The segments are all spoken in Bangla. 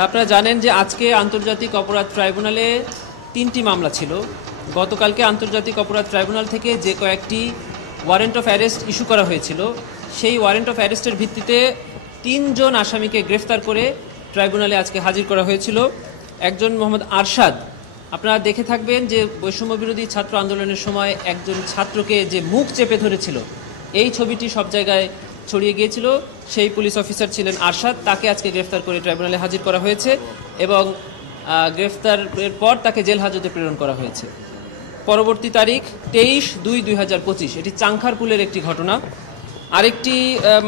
আপনারা জানেন যে আজকে আন্তর্জাতিক অপরাধ ট্রাইব্যুনালে ৩টি মামলা ছিল। গতকালকে আন্তর্জাতিক অপরাধ ট্রাইব্যুনাল থেকে যে কয়েকটি ওয়ারেন্ট অফ অ্যারেস্ট ইস্যু করা হয়েছিল, সেই ওয়ারেন্ট অফ অ্যারেস্টের ভিত্তিতে ৩ জন আসামিকে গ্রেফতার করে ট্রাইব্যুনালে আজকে হাজির করা হয়েছিল। একজন মোহাম্মদ আরশাদ, আপনারা দেখে থাকবেন যে বৈষম্য বিরোধী ছাত্র আন্দোলনের সময় একজন ছাত্রকে যে মুখ চেপে ধরেছিল, এই ছবিটি সব জায়গায় ছড়িয়ে গিয়েছিল। সেই পুলিশ অফিসার ছিলেন আরশাদ, তাকে আজকে গ্রেফতার করে ট্রাইব্যুনালে হাজির করা হয়েছে এবং গ্রেফতারের পর তাকে জেল হাজতে প্রেরণ করা হয়েছে। পরবর্তী তারিখ 23/2/2025। এটি চাংখারপুলের একটি ঘটনা। আরেকটি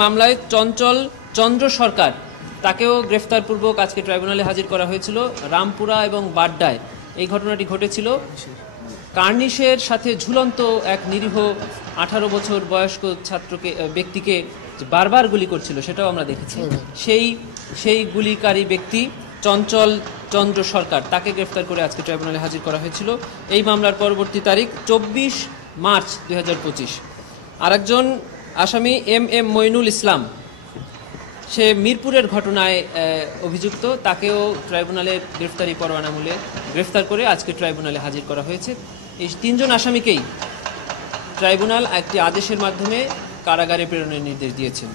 মামলায় চঞ্চল চন্দ্র সরকার, তাকেও গ্রেফতারপূর্বক আজকে ট্রাইব্যুনালে হাজির করা হয়েছিল রামপুরা এবং বাড্ডায়। এই ঘটনাটি ঘটেছিল কার্নিশের সাথে ঝুলন্ত এক নিরীহ 18 বছর বয়স্ক ব্যক্তিকে বারবার গুলি করছিল, সেটাও আমরা দেখেছি। সেই গুলিকারী ব্যক্তি চঞ্চল চন্দ্র সরকার, তাকে গ্রেফতার করে আজকে ট্রাইব্যুনালে হাজির করা হয়েছিল। এই মামলার পরবর্তী তারিখ 24 মার্চ 2025। আরেকজন আসামি এম মইনুল ইসলাম, সে মিরপুরের ঘটনায় অভিযুক্ত, তাকেও ট্রাইব্যুনালের গ্রেফতারি পরোয়ানা মূলে গ্রেফতার করে আজকে ট্রাইব্যুনালে হাজির করা হয়েছে। এই 3 জন আসামিকেই ট্রাইব্যুনাল একটি আদেশের মাধ্যমে কারাগারে প্রেরণের নির্দেশ দিয়েছেন।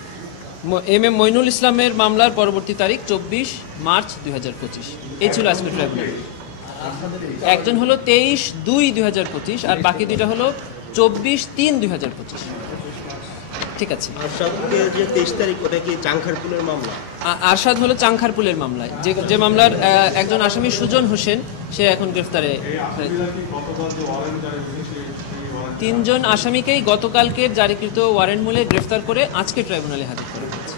এম মইনুল ইসলামের মামলার পরবর্তী তারিখ 24 মার্চ 2025। এই ছিল আজকে ট্রাইব্যুনাল। একজন হলো 23/2/2025 আর বাকি দুইটা হলো 24/3/2025। ঠিক আছে। আরশাদ হলো চাংখারপুলের মামলায়, যে মামলার একজন আসামি সুজন হোসেন, সে এখন গ্রেফতারে। 3 জন আসামিকেই গতকালকের জারিকৃত ওয়ারেন্ট মূলে গ্রেফতার করে আজকে ট্রাইব্যুনালে হাজির করা হয়েছে।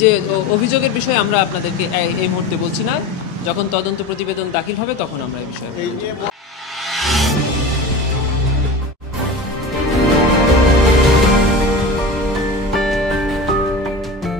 যে অভিযোগের বিষয়ে আমরা আপনাদেরকে এই মুহূর্তে বলছি না, যখন তদন্ত প্রতিবেদন দাখিল হবে তখন আমরা এই বিষয়ে